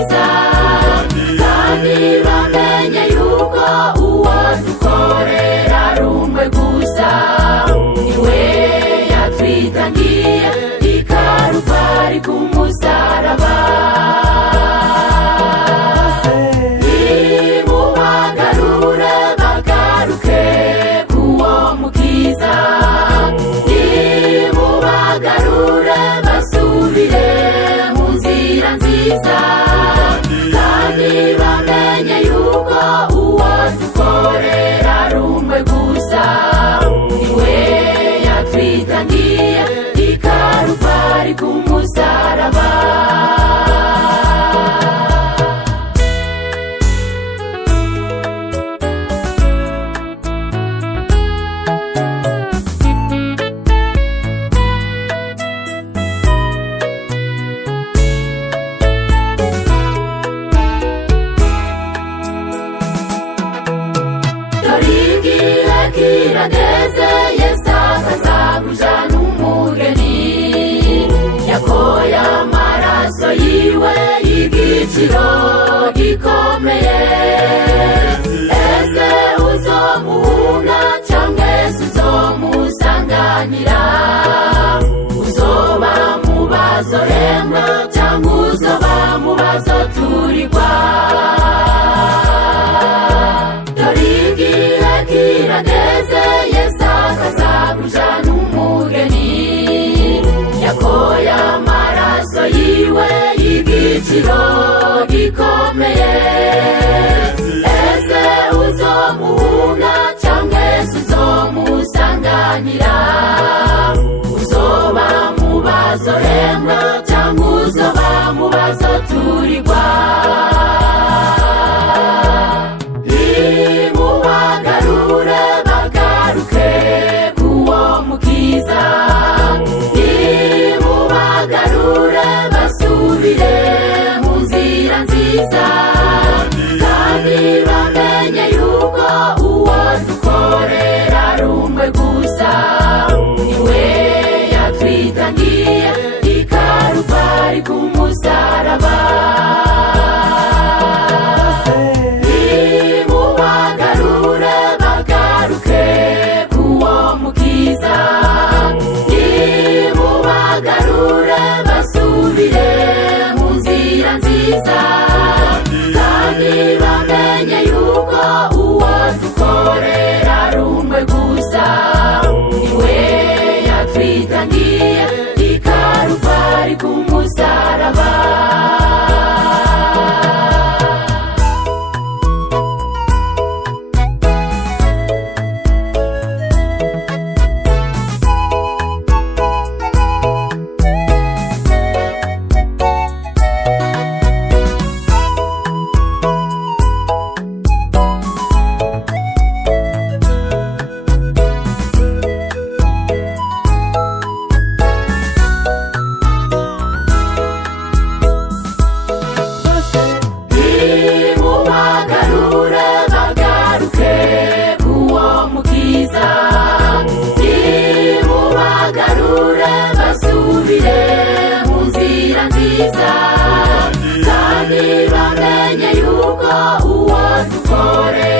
nziza kandi bamenye yuko uwo dukorera ari umwe gusa niwe yatwitangiye i Karuvali ku musaraba nimubagarure bagaruke kuwo mukiza nimubagarure basubire mu nzira nziza kandi bamenye yuko uwo dukorera ari umwe gusa niwe yatwitangiye i Karuvali ku musaraba kirageze Yesu akazakujana umugeni yakoye amaraso yiwe y'igiciro gikomeye ese uzomuhunga cyangwa ese uzomusanganira uzoba mu bazohembwa cyangwa uzoba mu bazoturirwa kirageze Yesu akazakujana umugeni yakoye amaraso yiwe y'igiciro gikomeye ese uzomuhunga cyangwa ese uzomusanganira uzoba mu bazohembwa cyangwa uzoba mu bazoturirwa nimubagarure bagaruke kuwo mukiza nimubagarure basubire mu nzira nziza kandi bamenye yuko uwo dukorera ari umwe gusa niwe yatwitangiye i Karuvali ku musaraba nimubagarure bagaruke kuwo mukiza nimubagarure basubire mu nzira nziza kandi bamenye yuko uwo dukorera ari umwe gusa niwe yatwitangiye i Karuvali ku musaraba nimubagarure bagaruke kuwo mukiza nimubagarure basubire mu nzira nziza kandi bamenye yuko uwo dukorera